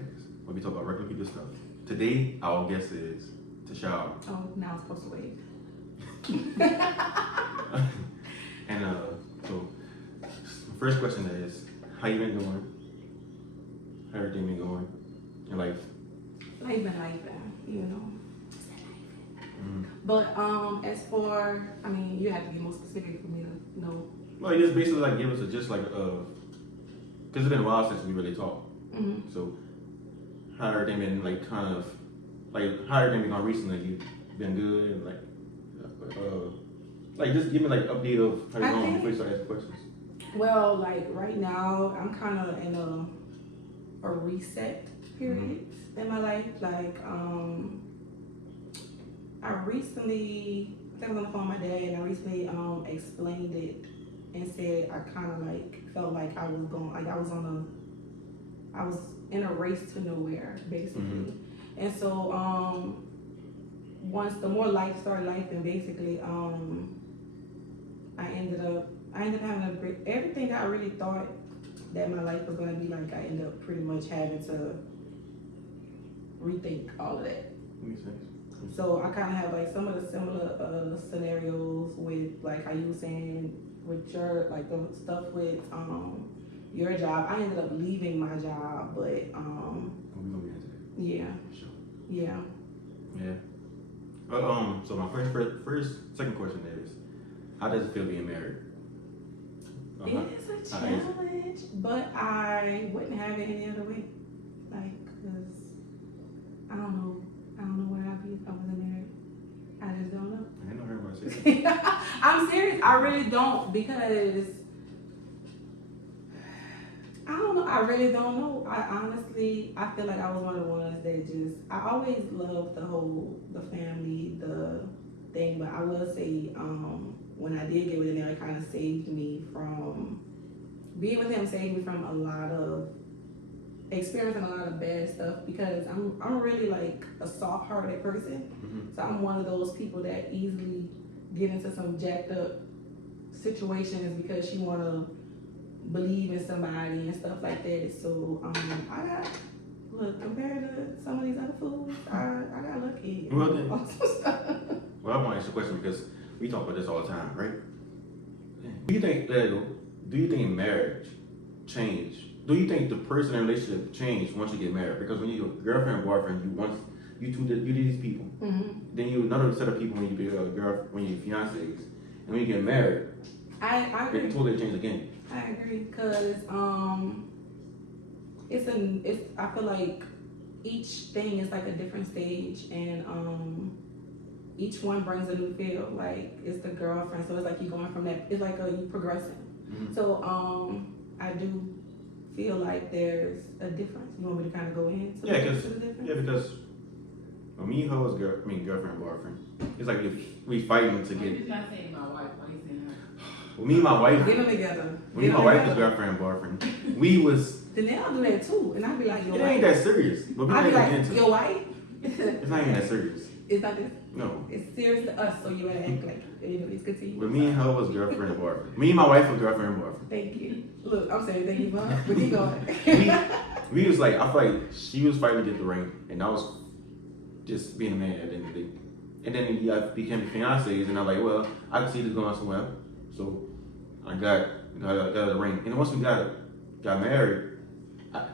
podcast where we talk about regular people stuff. Today, our guest is Tashaura. Oh, now I'm supposed to wait. And so, first question is, how you been doing? How everything been going in life? Life been life, you know. Mm. But as for, I mean, you have to be more specific for me to know. Well, just basically like give us because it's been a while since we really talked. Mm-hmm. So, how everything been how everything been going recently? You been good and just give me like update of how you going before you start asking questions. Well, like right now, I'm kind of in a reset period in my life. Like I recently, I was on the phone with my dad, and I recently explained it and said I kind of like felt like I was going, like I was in a race to nowhere, basically. And so once the more life started life, and basically I ended up having everything that I really thought that my life was gonna be like, I ended up pretty much having to rethink all of that. Makes sense. So I kind of have like some of the similar scenarios with like how you were saying with your like the stuff with your job. I ended up leaving my job, but We're gonna get into that. yeah, Sure. yeah. Yeah. So my second question is, how does it feel being married? It is a challenge, but I wouldn't have it any other way. Like, cause I don't know where I'd be if I wasn't married. I just don't know. I ain't never heard about it. I'm serious. I really don't, because I don't know. I really don't know. I honestly, I feel like I was one of the ones that I always loved the family, the thing, but I will say, when I did get with him, it kind of saved me from being with him, saved me from a lot of experiencing a lot of bad stuff, because I'm really like a soft-hearted person. So I'm one of those people that easily get into some jacked up situations because you want to believe in somebody and stuff like that. So compared to some of these other fools, I got lucky. Well, then, well, I want to ask you a question because we talk about this all the time, right? Do you think marriage changed? Do you think the person in a relationship changed once you get married? Because when you're a girlfriend and boyfriend, you these people. Then you another set of people when you be when you're fiancés, and when you get married, I agree. it totally changed again. I agree, because I feel like each thing is like a different stage, and each one brings a new feel. Like it's the girlfriend, so it's like you going from that. It's like you progressing. So I do feel like there's a difference. You want me to kind of go into the difference? Yeah, because me and her was girlfriend and boyfriend. It's like we fighting to get. He's not saying my wife. Why he's saying her? Well, me and my wife. Get them together. Me and my wife was girlfriend and boyfriend. We was. Danielle do that too, and I'd be like, It ain't that serious. But we I'd be like, into your wife? It's not even that serious. It's not this. No. It's serious to us, so you better act like anybody's continue. But me and her was girlfriend and boyfriend. Me and my wife was girlfriend and boyfriend. Thank you. Look, I'm saying thank you, but keep going. We was like, I feel like she was fighting to get the ring, and I was just being a man at the end of the day. And then we became fiancés, and I'm like, well, I can see this going somewhere. So I got the ring. And once we got married,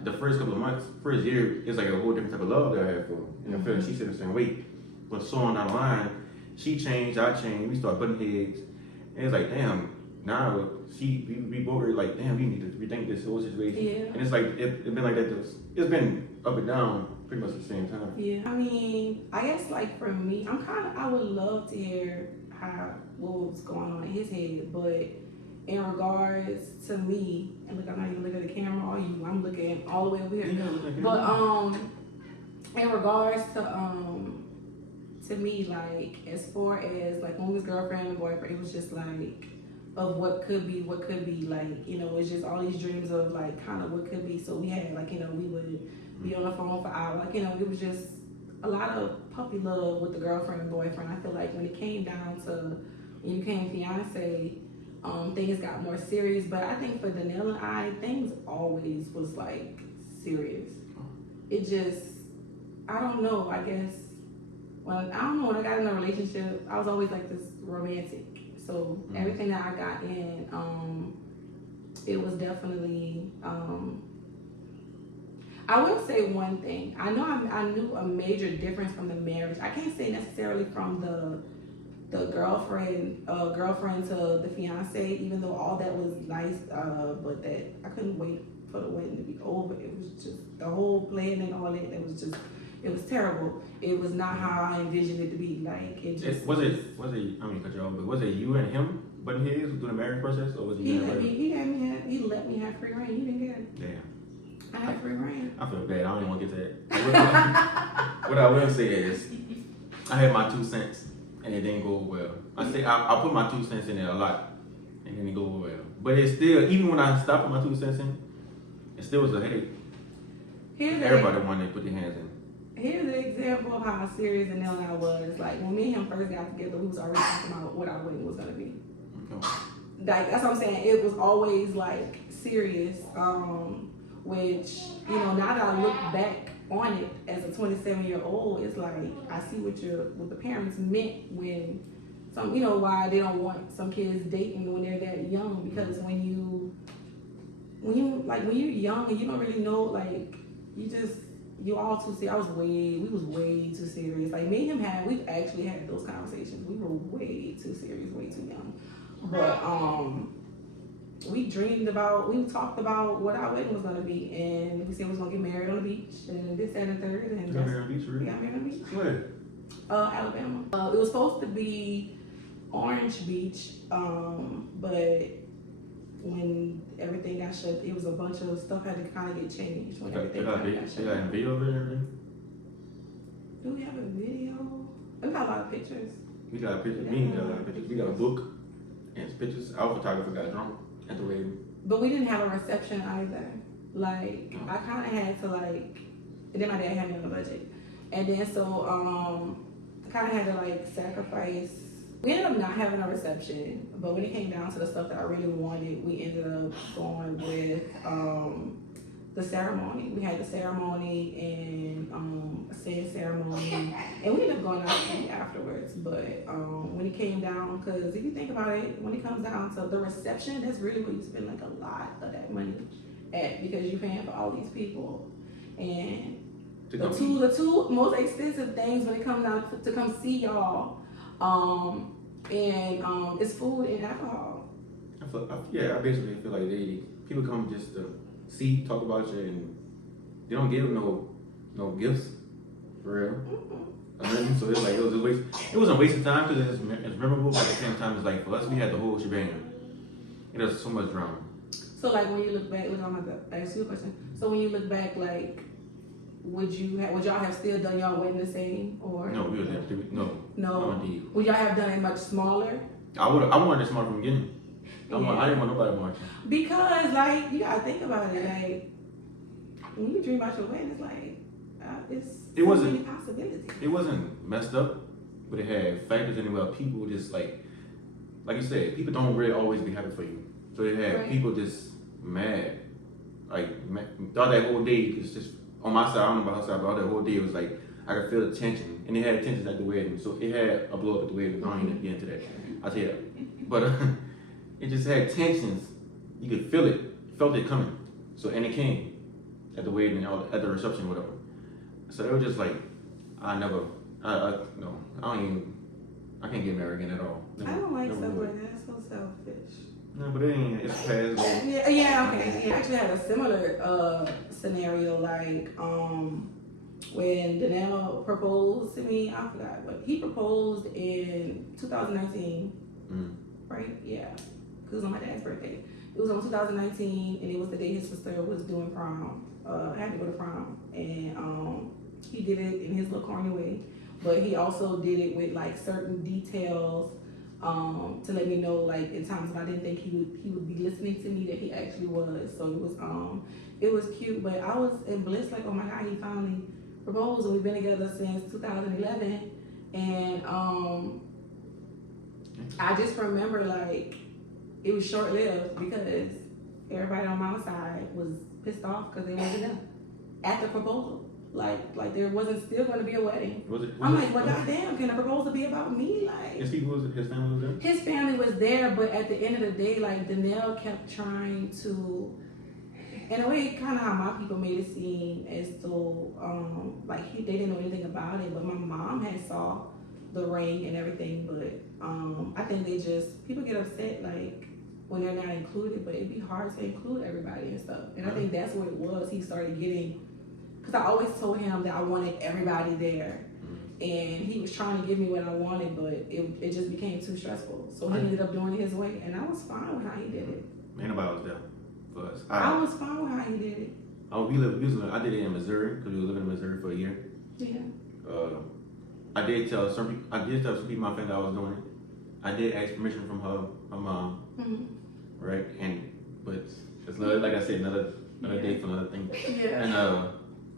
the first couple of months, first year, it's like a whole different type of love that I had for her. And I feel like she said the same way. But so on down the line, she changed, I changed, we started butting heads. And it's like, damn, now we both were like, damn, we need to rethink this whole situation. Yeah. And it's like, it's been like that, it's been up and down pretty much at the same time. Yeah. I mean, I guess like for me, I would love to hear what was going on in his head, but in regards to me, and look, I'm not even looking at the camera or you, I'm looking all the way over here. But in regards to me, like as far as like when we was girlfriend and boyfriend, it was just like of what could be, like, you know, it's just all these dreams of like kind of what could be. So we had like, you know, we would be on the phone for hours, like, you know, it was just a lot of puppy love with the girlfriend and boyfriend. I feel like when it came down to when you became fiance, things got more serious. But I think for Danielle and I, things always was like serious. it just, I don't know, I guess, when I got in a relationship, I was always like this romantic. So everything that I got in, it was definitely, I will say one thing. I knew a major difference from the marriage. I can't say necessarily from the girlfriend to the fiance, even though all that was nice, but that I couldn't wait for the wedding to be over. It was just the whole plan and all that. It was terrible. It was not how I envisioned it to be. Like it just Was it? I mean, cut you off, but was it you and him butting heads during the marriage process, or was it you and her? he let me have free reign. He didn't care. Damn. I had free reign. I feel bad. I don't even want to get to that. What I will say is, I had my 2 cents, and it didn't go well. I put my 2 cents in there a lot, and then it go well. But it's still, even when I stopped putting my 2 cents in, it still was a headache. Everybody wanted to put their hands in. Here's an example of how serious and I was. Like when me and him first got together, we was already talking about what our wedding was gonna be. Okay. Like that's what I'm saying. It was always like serious. Which now that I look back on it as a 27-year-old, it's like I see what the parents meant when why they don't want some kids dating when they're that young, because when you're young and you don't really know, like you all too serious. We was way too serious. Like me and him we've actually had those conversations. We were way too serious, way too young. But we talked about what our wedding was gonna be, and we said we was gonna get married on the beach, and this, that, and the third, and You got married on the beach, really? we got married on the beach. Where? Alabama. It was supposed to be Orange Beach, but when everything got shut, it was a bunch of stuff had to kind of get changed when everything got shut. They got a video of it and everything? Do we have a video? We got a lot of pictures. We got a picture. Me got a lot of pictures. We got a book and some pictures. Our photographer got drunk at the wedding. But we didn't have a reception either. Like I kind of had to and then my dad had me on the budget, and then so I kind of had to sacrifice. We ended up not having a reception, but when it came down to the stuff that I really wanted, we ended up going with the ceremony. We had the ceremony and a sand ceremony, and we ended up going out to eat afterwards. But when it came down, because if you think about it, when it comes down to the reception, that's really where you spend a lot of that money at, because you're paying for all these people. And the two most expensive things when it comes down to come see y'all, it's food and alcohol. I basically feel like people come just to see, talk about you, and they don't give no gifts for real. Mm-hmm. So it's like it was a waste. It wasn't a waste of time because it's memorable, but at the same time, it's like for us, we had the whole shebang. It was so much drama. So when you look back, I'm going to ask you a question. So when you look back, would y'all have still done y'all wedding the same, or no? We would have no. No. Indeed. Would y'all have done it much smaller? I wanted it smaller from the beginning. I didn't want nobody marching. Because you gotta think about it. When you dream about your wedding, it's it wasn't many possibilities. It wasn't messed up, but it had factors in it where people just like you said, people don't really always be happy for you. So it had people just mad, throughout that whole day. It's just on my side. I don't know about her side, but all that whole day it was I could feel the tension, and it had tensions at the wedding. So it had a blow up at the wedding. I don't even get into that. I'll tell you that. But it just had tensions. You could feel it, felt it coming. So and it came at the wedding, at the reception, whatever. So it was just I can't get married again at all. I don't like stuff like that. It's so selfish. No, but it's past. Yeah, okay. I actually had a similar scenario, when Danielle proposed to me. I forgot what he proposed in 2019, right? Yeah, because it was on my dad's birthday. It was on 2019, and it was the day his sister was doing prom. Had to go to prom, and he did it in his little corny way, but he also did it with certain details to let me know in times when I didn't think he would be listening to me, that he actually was. So it was cute, but I was in bliss, oh my God, he finally proposed, and we've been together since 2011, and I just remember it was short lived because everybody on my side was pissed off because they wasn't done at the proposal. like there wasn't still going to be a wedding. Was it? I'm like, well, goddamn, can a proposal be about me? Like, His people was his family was there. his family was there, but at the end of the day, like Danelle kept trying to, in a way, kind of how my people made it seem as though, like they didn't know anything about it. But my mom had saw the ring and everything. But I think people get upset like when they're not included. But it'd be hard to include everybody and stuff. And I think that's what it was. He started getting, because I always told him that I wanted everybody there. And he was trying to give me what I wanted, but it just became too stressful. So he ended up doing it his way, and I was fine with how he did it. Ain't nobody was there for us. I was fine with how he did it. I did it in Missouri because we were living in Missouri for a year. Yeah. I did tell some people in my family I was doing it. I did ask permission from her mom, right? But it's like I said, another day for another thing. Yeah. And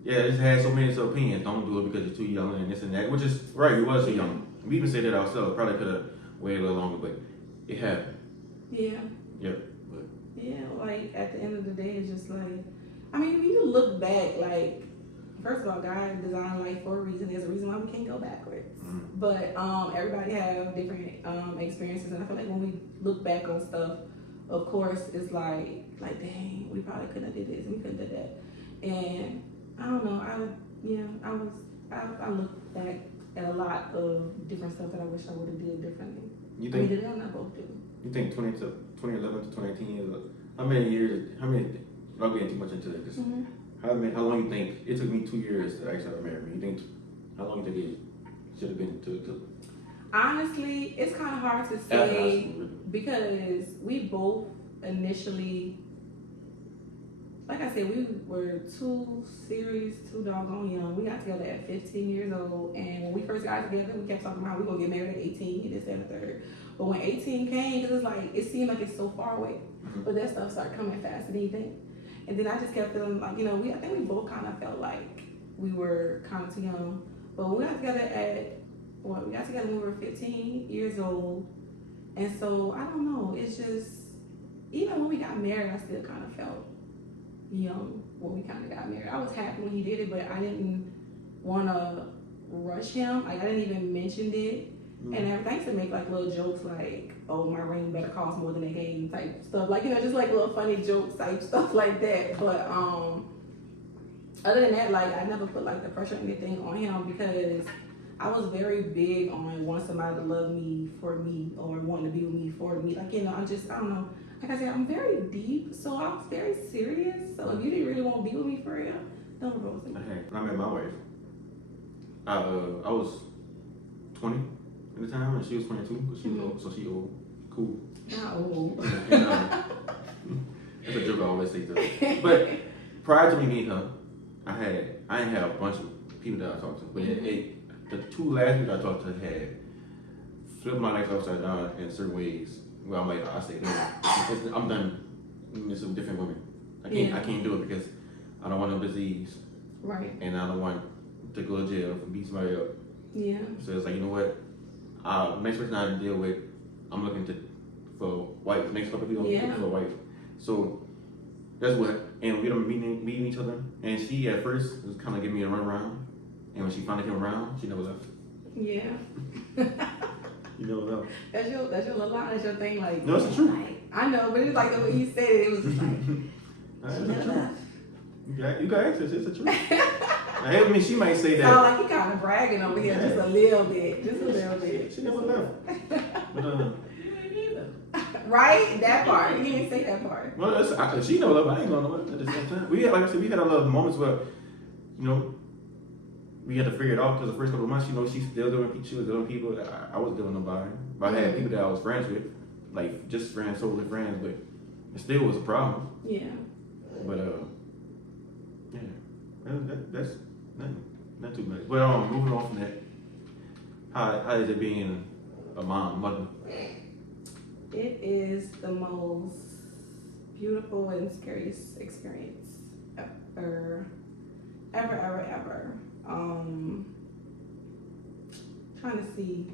yeah, I just had so many opinions. Don't do it because you're too young and this and that, which is right. We was too young. We even said that ourselves. Probably could have waited a little longer, but it happened. Yeah. Yeah. Yeah, like at the end of the day, it's just like, I mean, when you look back, like, first of all, God designed life for a reason. There's a reason why we can't go backwards. But everybody have different experiences, and I feel like when we look back on stuff, of course, it's like dang, we probably couldn't have did this, and we couldn't have did that. And I don't know, I look back at a lot of different stuff that I wish I would have did differently. You think? Did I both do? You think 2011 to 2018 years? How many? Not getting too much into that. Just how long you think it took me 2 years to actually marry me? You think how long you think it should have been to? Honestly, it's kind of hard to say because we both initially, like I said, we were too doggone young. We got together at 15 years old, and when we first got together, we kept talking about we gonna get married at 18, and this and the third. But when 18 came, because it's like it seemed like it's so far away, but that stuff started coming faster than you think. And then I just kept feeling like, I think we both kind of felt like we were kind of too young. But we got together when we were 15 years old, and so I don't know. It's just even when we got married, I still kind of felt young when we kind of got married. I was happy when he did it, but I didn't want to rush him. Like I didn't even mention it, and everything to make like little jokes like, "Oh, my ring better cost more than a game" type stuff. Like just like little funny jokes type stuff like that. But other than that, like I never put like the pressure or anything on him because I was very big on wanting somebody to love me for me or wanting to be with me for me. Like I don't know. Like I said, I'm very deep, so I was very serious. So if you didn't really want to be with me for real, don't propose to me. When I met my wife, I was 20 at the time, and she was 22, but she was old, so she old. Cool. Not old. And, that's a joke I always say to her. But prior to me meeting her, I didn't have a bunch of people that I talked to, but the two last people I talked to had flipped my life upside down in certain ways. Well, I'm like, I say, no, I'm done with some different women. I can't do it because I don't want no disease. Right. And I don't want to go to jail for beating somebody up. Yeah. So it's like, you know what? Next person I have to deal with, I'm looking for wife. Next couple people, I'm looking for a wife. So that's what. And we don't meeting each other. And she at first was kind of giving me a runaround. And when she finally came around, she never left. Yeah. You never left. That's your little line. That's your thing. Like no, it's the truth. Like, I know, but it's like the way you said it. It was just like That's she the never truth. left. You got access. It's the truth. I mean, she might say that. Sound like you kind of bragging over here, just a little bit, She never left. But right? That part. You didn't say that part. well, she never left. I ain't gonna love at the same time. We had, like I said, we had a lot of moments where, we had to figure it out because the first couple of months, she was dealing with people that I was dealing with nobody. But I had people that I was friends with, like just friends, totally friends, but it still was a problem. Yeah. But yeah, that's not too much. But moving on from that, how is it being a mother? It is the most beautiful and scariest experience ever. Trying to see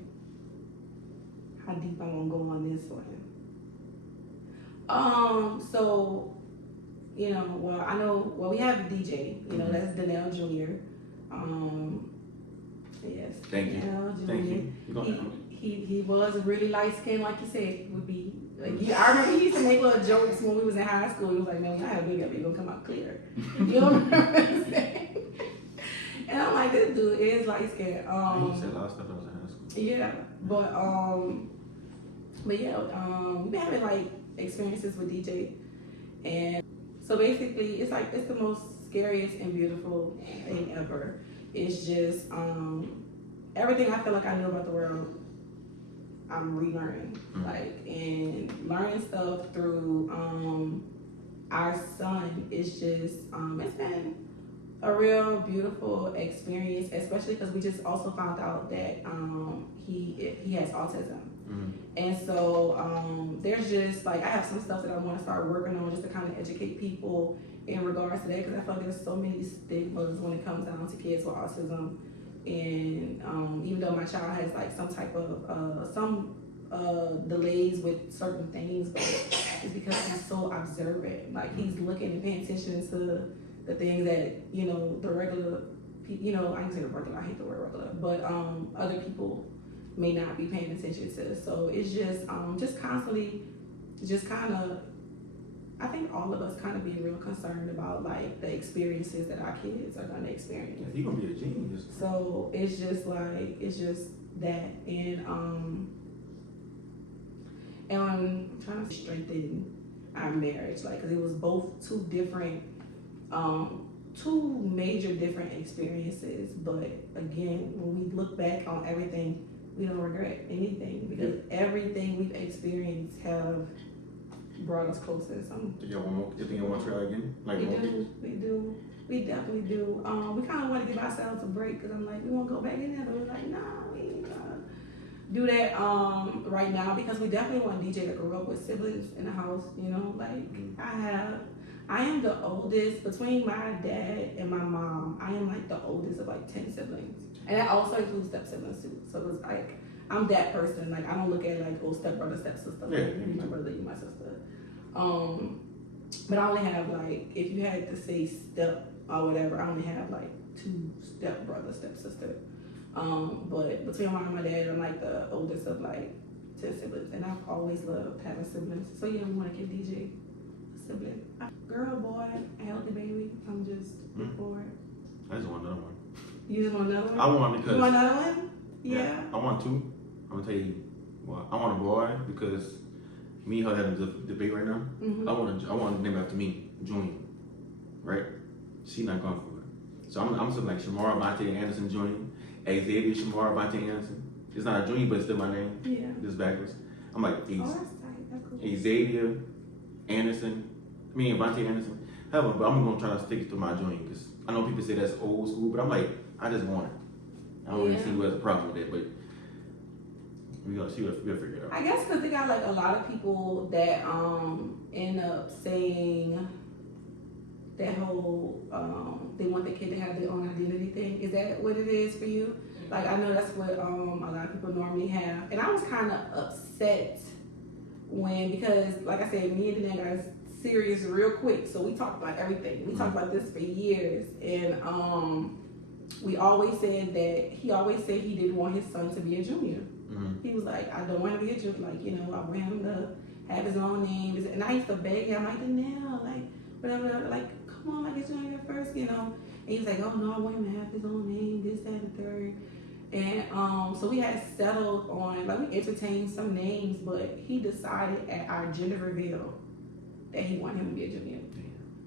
how deep I'm gonna go on this one. So, we have DJ, that's Danelle Jr. Yes. Thank you. Thank you. You gonna- He was really light skinned, like you said, would be. Like, I remember he used to make little jokes when we was in high school. He was like, "Man, when I have a baby, you're gonna come out clear." You know what I'm saying? And I'm like, this dude is light skinned. You said a lot of stuff I was in high school. Yeah, but yeah, we've been having like experiences with DJ, and so basically, it's like it's the most scariest and beautiful thing ever. It's just everything I feel like I knew about the world, I'm relearning, like, and learning stuff through our son is just it's been a real beautiful experience, especially because we just also found out that he has autism. And so there's just like I have some stuff that I want to start working on just to kind of educate people in regards to that, because I feel like there's so many stigmas when it comes down to kids with autism. And even though my child has like some type of delays with certain things, but it's because he's so observant. Like he's looking and paying attention to the things that, you know, the regular people, you know, I can say the regular, I hate the word regular, but other people may not be paying attention to. So it's just constantly, just kind of, I think all of us kind of be real concerned about like the experiences that our kids are gonna experience. Yeah, you're gonna be a genius. So it's just like, it's just that. And I'm trying to strengthen our marriage, like, cause it was both two major different experiences. But again, when we look back on everything, we don't regret anything, because everything we've experienced have brought us closer. You got one more? You think you want to try again? Like we definitely do. We kind of want to give ourselves a break, because I'm like, we won't go back in there, but we're like, nah, we ain't gonna do that right now, because we definitely want DJ to grow up with siblings in the house. You know, like I am the oldest between my dad and my mom. I am like the oldest of like 10 siblings, and that also includes step siblings too. So it's like I'm that person. Like I don't look at like, oh, step brother, step sister. Like, you my brother, you my sister. But I only have like, if you had to say step or whatever, I only have like 2 step brother, step sister. But between my mom and my dad, I'm like the oldest of like 10 siblings, and I've always loved having siblings. So yeah, we want to give DJ a sibling. Girl, boy, a healthy baby. I'm just for it. I just want another one. You just want another one? I want because. You want another one? Yeah. I want 2. I'm gonna tell you what. I want a boy because me and her having a debate right now. I want to name after me, Junior. Right? She not going for it. So I'm something like Shamara Vontae Anderson Jr., Xavier Shamara Vontae Anderson. It's not a junior, but it's still my name. Yeah. Just backwards. I'm like Oh, that's tight. That's cool. Xavier Anderson. Me and Vontae Anderson. However, but I'm gonna try to stick it to my junior, because I know people say that's old school, but I'm like, I just want it. I don't really see what's the problem with it, but we'll figure it out. I guess because they got like a lot of people that end up saying that whole they want the kid to have their own identity thing. Is that what it is for you? Like I know that's what a lot of people normally have, and I was kind of upset because like I said, me and Danae got serious real quick, so we talked about everything. We talked about this for years, and we always said that he always said he didn't want his son to be a junior. He was like, I don't want to be a junior. Like, you know, I want him to have his own name. And I used to beg him, like, now, like, whatever, like, come on, like, it's junior first, you know. And he was like, oh no, I want him to have his own name, this, that, and the third. And so we had settled on, like, we entertained some names, but he decided at our gender reveal that he wanted him to be a junior.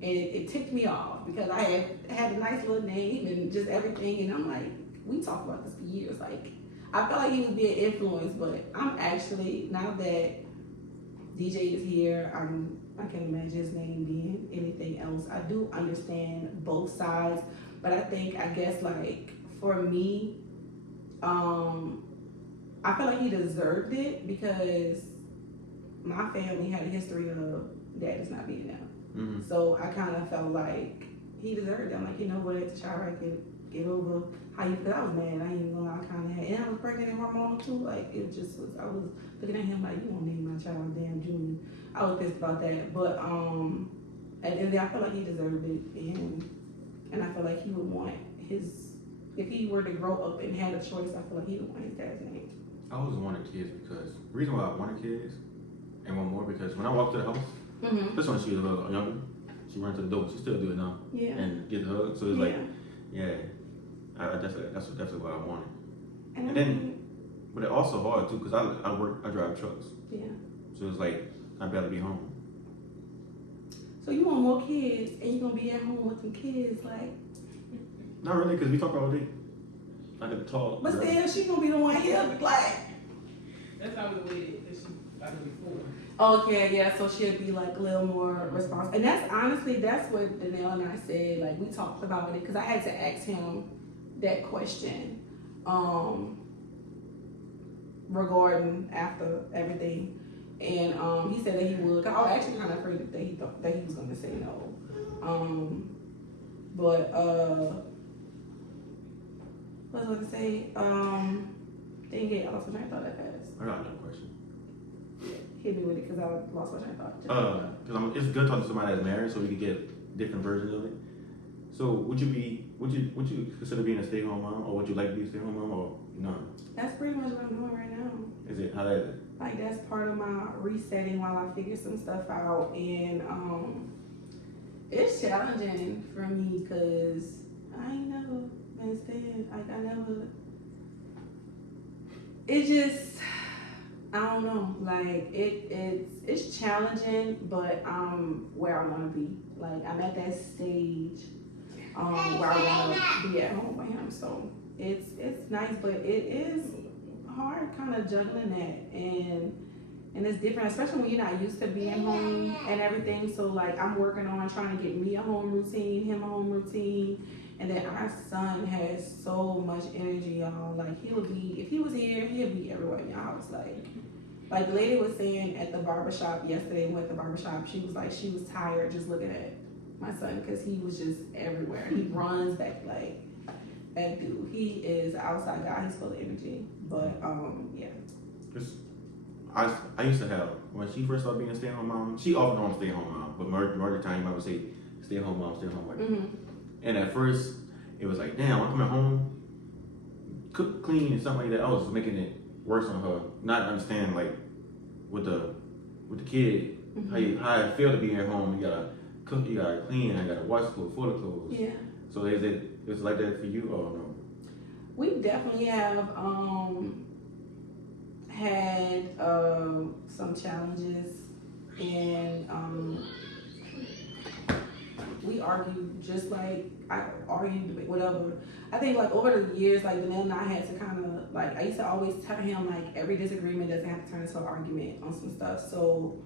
And it ticked me off, because I had a nice little name and just everything. And I'm like, we talked about this for years. Like, I felt like he was being influenced, but I'm actually, now that DJ is here, I can't imagine his name being anything else. I do understand both sides, but I guess like for me, I feel like he deserved it, because my family had a history of daddies not being there. So I kind of felt like he deserved it. I'm like, you know what, Tashara, get over how you, because I was mad. I ain't even gonna lie, I kind of had, and I was pregnant and hormonal too. Like it just was, I was looking at him like, you won't name my child damn Junior. I was pissed about that, but and I feel like he deserved it, and I feel like he would want his if he were to grow up and had a choice, I feel like he would want his dad's name. I always wanted kids because the reason why I wanted kids and one more because when I walked to the house, Mm-hmm. this when she was a little younger, she ran to the door. She still do it now Yeah. and get the hug. So it's like, yeah, that's definitely what I wanted. And then, but it also hard too because I drive trucks. Yeah. So it's like I better be home. So you want more kids, and you gonna be at home with some kids, like. Not really because we talk all day. I can talk. But still, she gonna be the one here, like. That's how we waited, because she, like before. Okay, yeah, so she'll be like a little more responsible. And that's honestly, that's what Danelle and I said. Like, we talked about it because I had to ask him that question regarding after everything. And he said that he would. I was actually kind of afraid that he thought that he was going to say no. But, what was I going to say? Dang it, I lost my train of thought that fast. I got another question. Hit me with it because I lost my train of thought. Because it's good talking to somebody that's married, so we can get different versions of it. So, would you consider being a stay-at-home mom, or would you like to be a stay-at-home mom, or no? That's pretty much what I'm doing right now. Is it how that is? Like that's part of my resetting while I figure some stuff out, and it's challenging for me because I ain't never been staying. Like I never. It just. I don't know, like it's challenging, but I'm where I want to be. Like I'm at that stage where I want to be at home with him. So it's nice, but it is hard, kind of juggling that, and it's different, especially when you're not used to being home and everything. So like I'm working on trying to get me a home routine, him a home routine. And then our son has so much energy, y'all. Like he would be, if he was here, he'd be everywhere in your house. Like the lady was saying at the barbershop yesterday, we went to the barbershop, she was like, she was tired just looking at my son because he was just everywhere. He runs back like that dude. He is an outside guy, he's full of energy. But yeah. I used to have, when she first started being a stay-at-home mom, she often on stay-at-home mom, but majority of the time I would say stay-at-home mom, stay-at-home wife. Mm-hmm. And at first, it was like, damn, I'm coming home, cook, clean, and something like that. I was making it worse on her, not understanding like with the kid, Mm-hmm. how I feel to be at home. You gotta cook, you gotta clean, I gotta wash clothes, fold the clothes. Yeah. So it's like that for you or no? We definitely have had some challenges, and we argue just like I argued whatever. I think like over the years, like Danelle and I had to kind of like I used to always tell him like every disagreement doesn't have to turn into an argument on some stuff. So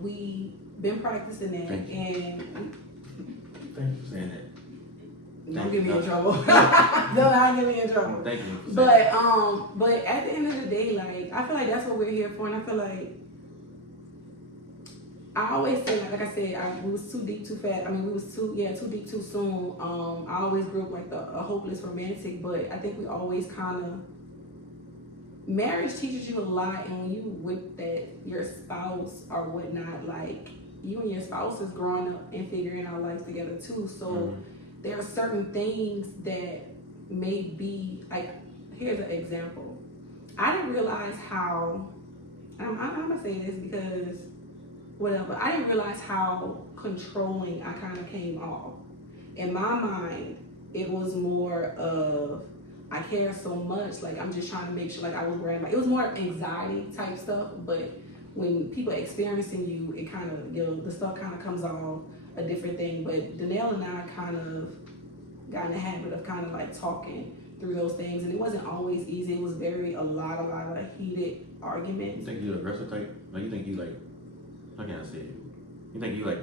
we been practicing that, Thank you. and Thank you for saying that. don't get me in trouble. Don't get me in trouble. Thank you for saying that. But at the end of the day, like I feel like that's what we're here for, and I feel like I always say, like I said, we was too deep, too fast. I mean, we was too deep, too soon. I always grew up like a hopeless romantic, but I think we always kind of marriage teaches you a lot, and when you with that your spouse or whatnot, like you and your spouse is growing up and figuring out life together too. So there are certain things that may be like. Here's an example. I didn't realize how. I'm gonna say this because. Whatever. I didn't realize how controlling I kind of came off. In my mind, it was more of I care so much, like I'm just trying to make sure like I was worrying about. It was more anxiety type stuff, but when people experiencing you, it kind of the stuff kind of comes off a different thing. But Danelle and I kind of got in the habit of kind of like talking through those things, and it wasn't always easy. It was a lot of heated arguments. You think you're aggressive type? Like you think you like? How can I say it? You think you like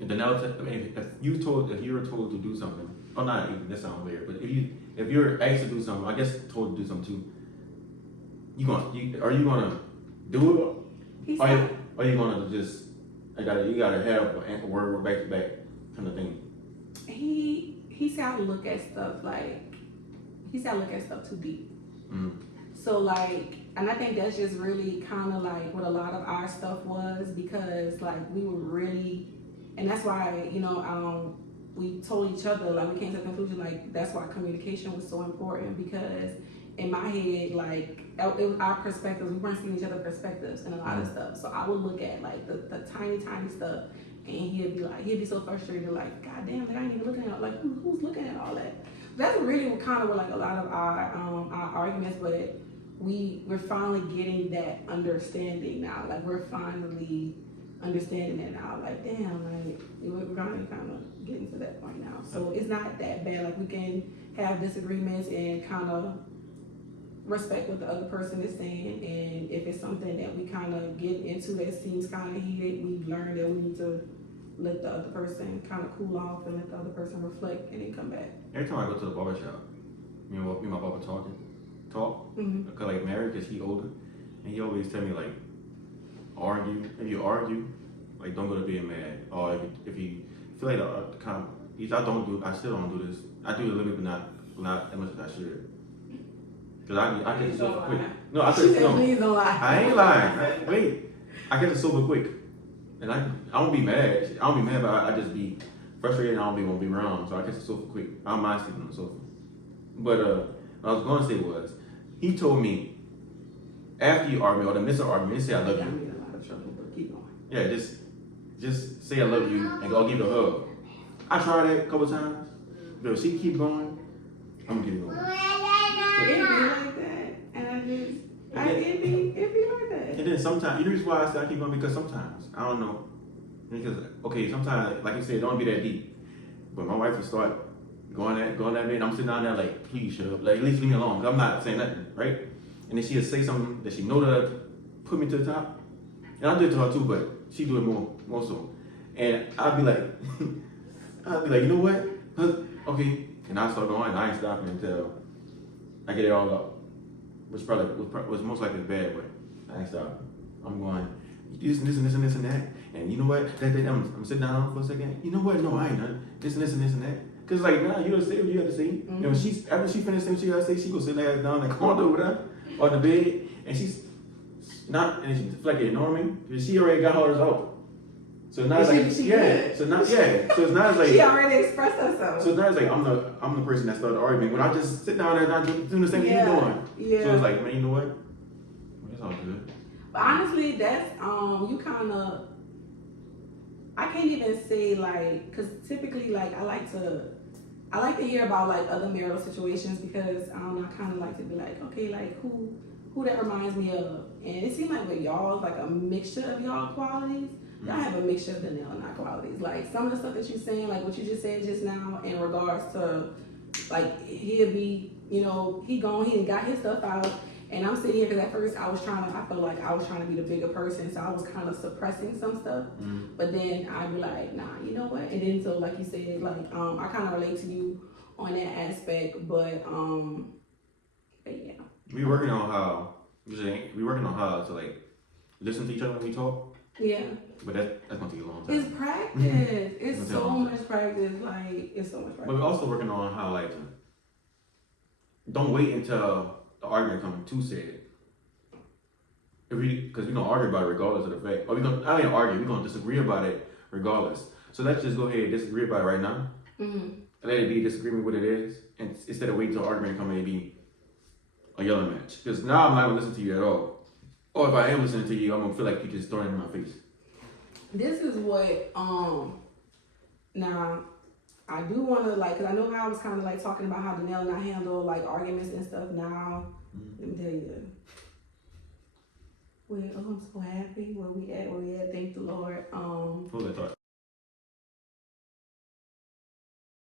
Danelle? I mean, if you were told to do something, oh, not even that sounds weird, but if you're asked to do something, I guess told to do something too, are you gonna do it? Are you gonna just you gotta have a word back to back kind of thing? He said I look at stuff too deep. Mm-hmm. So like, and I think that's just really kind of like what a lot of our stuff was, because like we were really, and that's why we told each other, like we came to the conclusion, like that's why communication was so important, because in my head, like it was our perspectives, we weren't seeing each other's perspectives and a lot of stuff. So I would look at like the tiny stuff, and he'd be so frustrated, like, God damn, like, I ain't even looking at, like, who's looking at all that? That's really kind of what, like, a lot of our arguments, but we're finally getting that understanding now. Like, we're finally understanding that now. Like, damn, like, we're finally kind of getting to that point now. So it's not that bad. Like, we can have disagreements and kind of respect what the other person is saying, and if it's something that we kind of get into that seems kind of heated, we've learned that we need to let the other person kind of cool off and let the other person reflect and then come back. Every time I go to the barber shop, me and my barber talk, Mm-hmm. cause like married, cause he older, and he always tell me like, if you argue, like don't go to being mad, or if you feel like I still don't do this. I do a little bit, but not as much as I should. Cause I get so quick. No, I She said, no. please don't lie. I ain't lying. Wait, I get it super quick, and I don't be mad. I don't be mad, but I just be frustrated. And I don't be around, so I get it super quick. I don't mind sleeping on the sofa. But what I was going to say was, he told me after you argue or the midst of argument, just say I love I'm you. in a lot of trouble, but keep going. Yeah, just say I love you and go give her a hug. I tried that a couple times, but if she keep going, I'm gonna keep going. It be like that, and it be like that. And then sometimes, the reason why I say I keep going, because sometimes, I don't know, because, okay, sometimes, like you said, don't be that deep. But my wife will start going that way, and I'm sitting down there like, please shut up, like at least leave me alone, 'cause I'm not saying nothing, right? And then she'll say something that she know that put me to the top. And I do it to her too, but she do it more so. And I'll be like, you know what? Okay. And I start going, and I ain't stopping until I get it all up. Which was most likely bad, but I ain't stopping. I'm going, this and that. And you know what? I'm sitting down for a second. You know what? No, I ain't done. This and that. Cause like, nah, you don't say what you have to say. Mm-hmm. And when after she finished saying what she got to say, she go sit her ass down in the corner over there on the bed, and she's like ignoring me, because she already got hers out. So now it's like, she yeah. good. So now, yeah. So it's not like She already expressed herself. So now it's like I'm the person that started the argument when I just sit down there and I doing the same thing you're doing. Yeah. So it's like, man, you know what? It's all good. But honestly, that's you kind of. I can't even say like, cause typically like I like to hear about like other marital situations, because I don't know, I kind of like to be like, okay, like who that reminds me of, and it seems like with y'all like a mixture of y'all qualities. Y'all have a mixture of Danelle and our qualities. Like some of the stuff that you're saying, like what you just said just now in regards to like he'll be, he gone, he got his stuff out, and I'm sitting here because at first I felt like I was trying to be the bigger person, so I was kind of suppressing some stuff. Mm-hmm. But then I'd be like, nah, you know what? And then so like you said, like I kind of relate to you on that aspect, but yeah. We working on how to like listen to each other when we talk. Yeah. But that's gonna take a long time. It's practice. It's so much practice. Like it's so much practice. But we're also working on how like don't wait until the argument comes to say it. Because we're gonna argue about it regardless of the fact. Or we're gonna disagree about it regardless. So let's just go ahead and disagree about it right now. Mm-hmm. Let it be a disagreement what it is, and instead of waiting till argument come and be a yelling match. Because now I'm not gonna listen to you at all. Or if I am listening to you, I'm gonna feel like you just throwing it in my face. This is what now I do want to like, because I know how I was kind of like talking about how Danelle and I handle like arguments and stuff. Now let me tell you, I'm so happy where we at. Thank the Lord. Hold that thought.